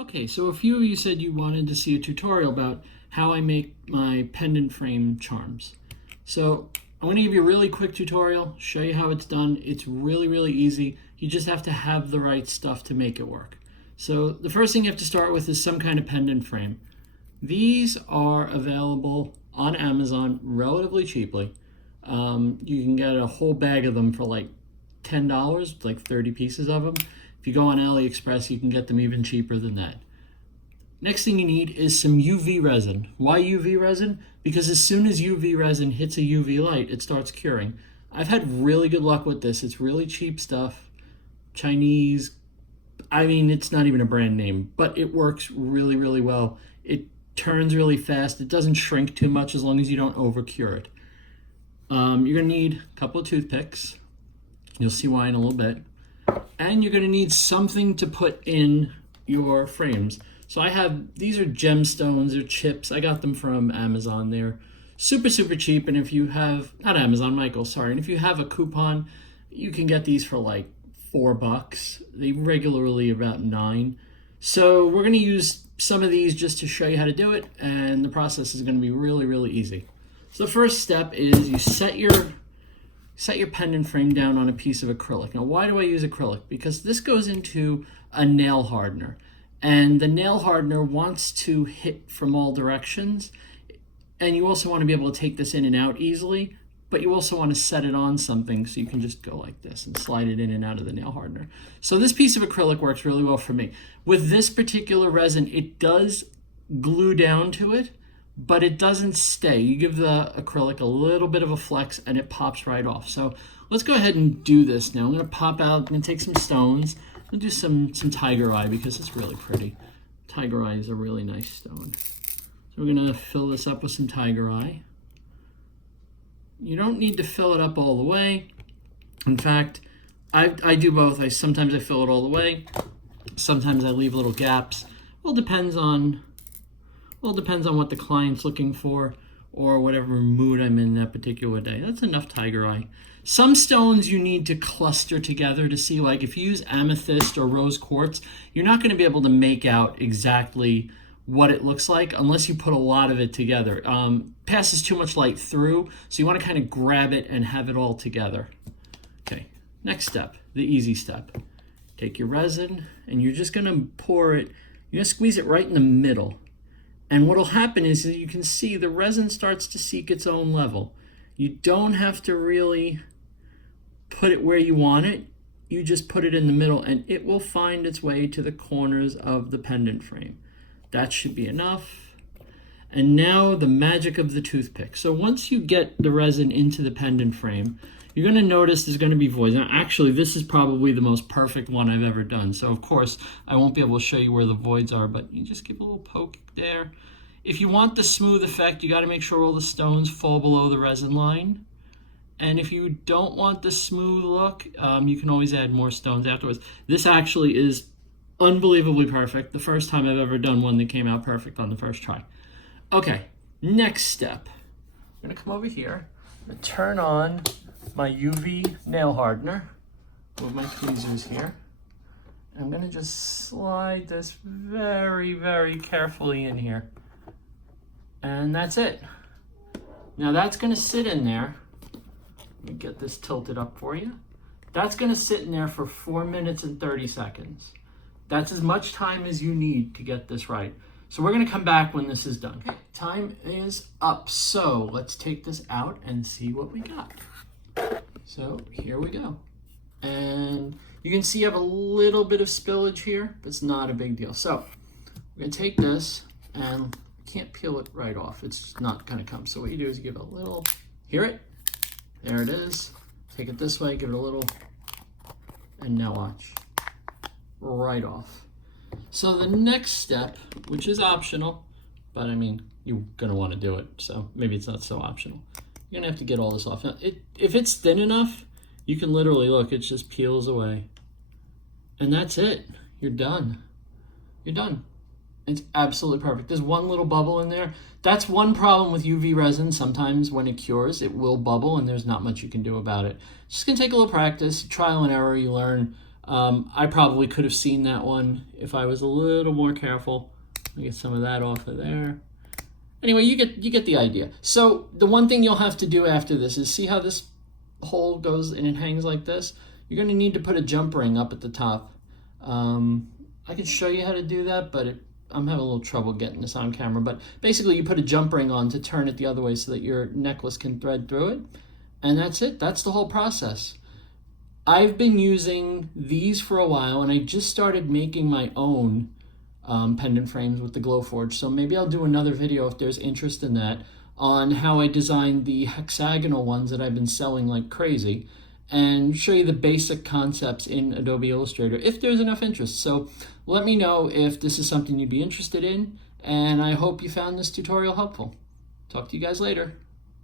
Okay, so a few of you said you wanted to see a tutorial about how I make my pendant frame charms. So I'm going to give you a really quick tutorial, show you how it's done. It's really, really easy. You just have to have the right stuff to make it work. So the first thing you have to start with is some kind of pendant frame. These are available on Amazon relatively cheaply. You can get a whole bag of them for like $10, like 30 pieces of them. If you go on AliExpress, you can get them even cheaper than that. Next thing you need is some UV resin. Why UV resin? Because as soon as UV resin hits a UV light, it starts curing. I've had really good luck with this. It's really cheap stuff. Chinese, I mean, it's not even a brand name, but it works really, really well. It turns really fast. It doesn't shrink too much as long as you don't overcure it. You're gonna need a couple of toothpicks. You'll see why in a little bit. And you're gonna need something to put in your frames. So these are gemstones or chips. I got them from Amazon. They're super, super cheap. And if you have, not Amazon, Michael, sorry. And if you have a coupon, you can get these for like $4. They regularly about $9. So we're gonna use some of these just to show you how to do it. And the process is gonna be really, really easy. So the first step is you set your pendant frame down on a piece of acrylic. Now, why do I use acrylic? Because this goes into a nail hardener. And the nail hardener wants to hit from all directions. And you also want to be able to take this in and out easily, but you also want to set it on something so you can just go like this and slide it in and out of the nail hardener. So this piece of acrylic works really well for me. With this particular resin, it does glue down to it, but it doesn't stay. You give the acrylic a little bit of a flex and it pops right off. So let's go ahead and do this now. I'm gonna pop out, I'm gonna take some stones. I'll do some tiger eye because it's really pretty. Tiger eye is a really nice stone. So we're gonna fill this up with some tiger eye. You don't need to fill it up all the way. In fact, I do both. Sometimes I fill it all the way. Sometimes I leave little gaps. Well, depends on what the client's looking for or whatever mood I'm in that particular day. That's enough tiger eye. Some stones you need to cluster together to see, like if you use amethyst or rose quartz, you're not going to be able to make out exactly what it looks like unless you put a lot of it together. Passes too much light through, so you want to kind of grab it and have it all together. Okay, next step, the easy step. Take your resin and you're just going to pour it, you're going to squeeze it right in the middle. And what will happen is that you can see the resin starts to seek its own level. You don't have to really put it where you want it. You just put it in the middle and it will find its way to the corners of the pendant frame. That should be enough. And now the magic of the toothpick. So once you get the resin into the pendant frame, you're going to notice there's going to be voids. Now, actually, this is probably the most perfect one I've ever done. So, of course, I won't be able to show you where the voids are, but you just give a little poke there. If you want the smooth effect, you got to make sure all the stones fall below the resin line. And if you don't want the smooth look, you can always add more stones afterwards. This actually is unbelievably perfect. The first time I've ever done one that came out perfect on the first try. Okay, next step. I'm going to come over here. I'm going to turn on my UV nail hardener with my tweezers here. I'm going to just slide this very, very carefully in here. And that's it. Now that's going to sit in there. Let me get this tilted up for you. That's going to sit in there for 4 minutes and 30 seconds. That's as much time as you need to get this right. So we're going to come back when this is done. Okay, time is up. So let's take this out and see what we got. So here we go. And you can see I have a little bit of spillage here, but it's not a big deal. So we're going to take this and can't peel it right off. It's just not going to come. So what you do is you give it a little, hear it? There it is. Take it this way, give it a little, and now watch. Right off. So the next step, which is optional, but I mean, you're going to want to do it, so maybe it's not so optional. You're going to have to get all this off. Now, if it's thin enough, you can literally, look, it just peels away. And that's it. You're done. You're done. It's absolutely perfect. There's one little bubble in there. That's one problem with UV resin. Sometimes when it cures, it will bubble and there's not much you can do about it. It's just gonna take a little practice, trial and error. You learn I probably could have seen that one if I was a little more careful. Let me get some of that off of there. Anyway, you get the idea. So the one thing you'll have to do after this is see how this hole goes and it hangs like this? You're going to need to put a jump ring up at the top. I can show you how to do that, but I'm having a little trouble getting this on camera. But basically, you put a jump ring on to turn it the other way so that your necklace can thread through it. And that's it. That's the whole process. I've been using these for a while, and I just started making my own pendant frames with the Glowforge. So maybe I'll do another video if there's interest in that, on how I designed the hexagonal ones that I've been selling like crazy, and show you the basic concepts in Adobe Illustrator if there's enough interest. So let me know if this is something you'd be interested in, and I hope you found this tutorial helpful. Talk to you guys later.